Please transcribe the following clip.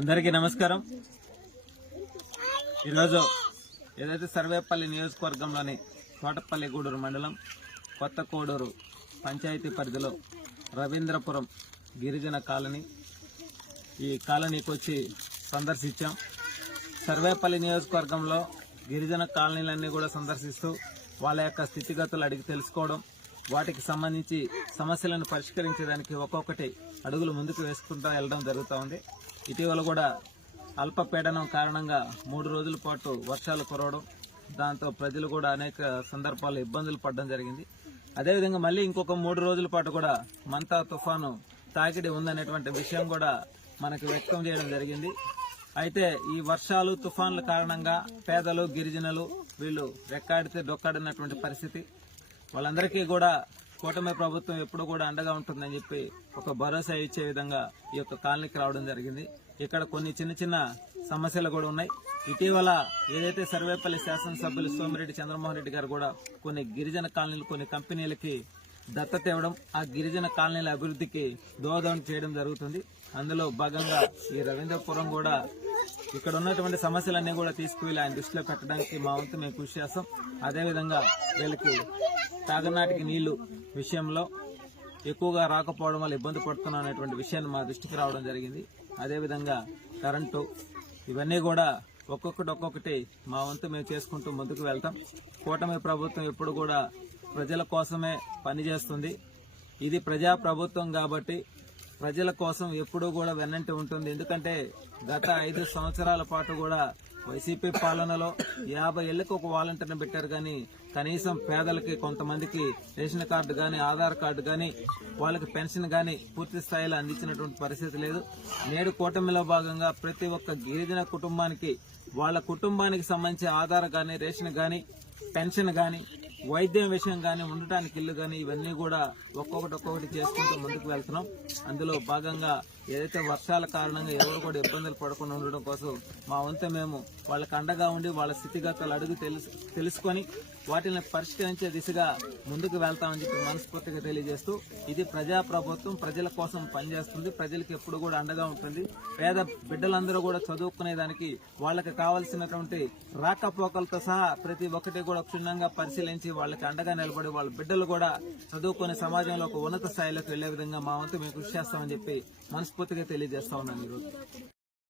అందరికీ నమస్కారం। ఈరోజు ఏదైతే సర్వేపల్లి నియోజకవర్గంలోని తోటపల్లి గూడూరు మండలం కొత్త కోడూరు పంచాయతీ పరిధిలో రవీంద్రపురం గిరిజన కాలనీ ఈ కాలనీకి వచ్చి సందర్శించాం। సర్వేపల్లి నియోజకవర్గంలో గిరిజన కాలనీలన్నీ కూడా సందర్శిస్తూ వాళ్ళ యొక్క స్థితిగతులు అడిగి తెలుసుకోవడం, వాటికి సంబంధించి సమస్యలను పరిష్కరించడానికి ఒక్కొక్కటి అడుగులు ముందుకు వేసుకుంటూ వెళ్ళడం జరుగుతూ ఉంది। ఇటీవల కూడా అల్పపీడనం కారణంగా 3 రోజుల పాటు వర్షాలు కురవడం, దాంతో ప్రజలు కూడా అనేక సందర్భాల్లో ఇబ్బందులు పడడం జరిగింది। అదేవిధంగా మళ్ళీ ఇంకొక 3 రోజుల పాటు కూడా మంతా తుఫాను తాకిడి ఉందనేటువంటి విషయం కూడా మనకు వ్యక్తం చేయడం జరిగింది। అయితే ఈ వర్షాలు తుఫాన్ల కారణంగా పేదలు గిరిజనులు వీళ్ళు రెక్కాడితే డొక్కాడినటువంటి పరిస్థితి। వాళ్ళందరికీ కూడా కూటమి ప్రభుత్వం ఎప్పుడు కూడా అండగా ఉంటుందని చెప్పి ఒక భరోసా ఇచ్చే విధంగా ఈ యొక్క కాలనీకి రావడం జరిగింది। ఇక్కడ కొన్ని చిన్న చిన్న సమస్యలు కూడా ఉన్నాయి। ఇటీవల ఏదైతే సర్వేపల్లి శాసనసభ్యులు సోమిరెడ్డి చంద్రమోహన్ రెడ్డి గారు కూడా కొన్ని గిరిజన కాలనీలు కొన్ని కంపెనీలకి దత్తత ఇవ్వడం, ఆ గిరిజన కాలనీల అభివృద్ధికి దోహదం చేయడం జరుగుతుంది। అందులో భాగంగా ఈ రవీంద్రపురం కూడా ఇక్కడ ఉన్నటువంటి సమస్యలన్నీ కూడా తీసుకువెళ్ళి ఆయన దృష్టిలో పెట్టడానికి మా వంతు మేము కృషి చేస్తాం। అదేవిధంగా వీళ్ళకి తాగనాటికి నీళ్లు విషయంలో ఎక్కువగా రాకపోవడం వల్ల ఇబ్బంది పడుతున్నాం అనేటువంటి విషయాన్ని మా దృష్టికి రావడం జరిగింది। అదేవిధంగా కరెంటు ఇవన్నీ కూడా ఒక్కొక్కటి మా వంతు మేము చేసుకుంటూ ముందుకు వెళ్తాం। కూటమి ప్రభుత్వం ఎప్పుడు కూడా ప్రజల కోసమే పనిచేస్తుంది। ఇది ప్రజా ప్రభుత్వం కాబట్టి ప్రజల కోసం ఎప్పుడూ కూడా వెన్నంటి ఉంటుంది। ఎందుకంటే గత 5 సంవత్సరాల పాటు కూడా వైసీపీ పాలనలో 50 ఏళ్లకు ఒక వాలంటీర్ని పెట్టారు, కానీ కనీసం పేదలకి కొంతమందికి రేషన్ కార్డు గాని ఆధార్ కార్డు గాని వాళ్ళకి పెన్షన్ గాని పూర్తి స్థాయిలో అందించినటువంటి పరిస్థితి లేదు। నేడు కూటమిలో భాగంగా ప్రతి ఒక్క గిరిజన కుటుంబానికి వాళ్ళ కుటుంబానికి సంబంధించి ఆధార్ గాని రేషన్ గాని పెన్షన్ గాని వైద్యం విషయం గాని ఉండటానికి ఇల్లు గాని ఇవన్నీ కూడా ఒక్కొక్కటి చేసుకుంటూ ముందుకు వెళ్తున్నాం। అందులో భాగంగా ఏదైతే వర్షాల కారణంగా ఎవరు కూడా ఇబ్బందులు పడకుండా ఉండడం కోసం మా వంతు మేము వాళ్ళకి అండగా ఉండి వాళ్ళ స్థితిగతులు అడుగు తెలుసుకొని వాటిని పరిష్కరించే దిశగా ముందుకు వెళ్తామని చెప్పి మనస్ఫూర్తిగా తెలియజేస్తూ, ఇది ప్రజా ప్రభుత్వం ప్రజల కోసం పనిచేస్తుంది, ప్రజలకు ఎప్పుడు కూడా అండగా ఉంటుంది। పేద బిడ్డలందరూ కూడా చదువుకునేదానికి వాళ్ళకి కావాల్సినటువంటి రాకపోకలతో సహా ప్రతి ఒక్కటి కూడా క్షుణ్ణంగా పరిశీలించి వాళ్ళకి అండగా నిలబడి వాళ్ళ బిడ్డలు కూడా చదువుకునే సమాజంలో ఒక ఉన్నత స్థాయిలోకి వెళ్లే విధంగా మా వంతు మేము కృషి చేస్తామని చెప్పి మనస్ఫూర్తిగా తెలియజేస్తా ఉన్నాను ఈరోజు।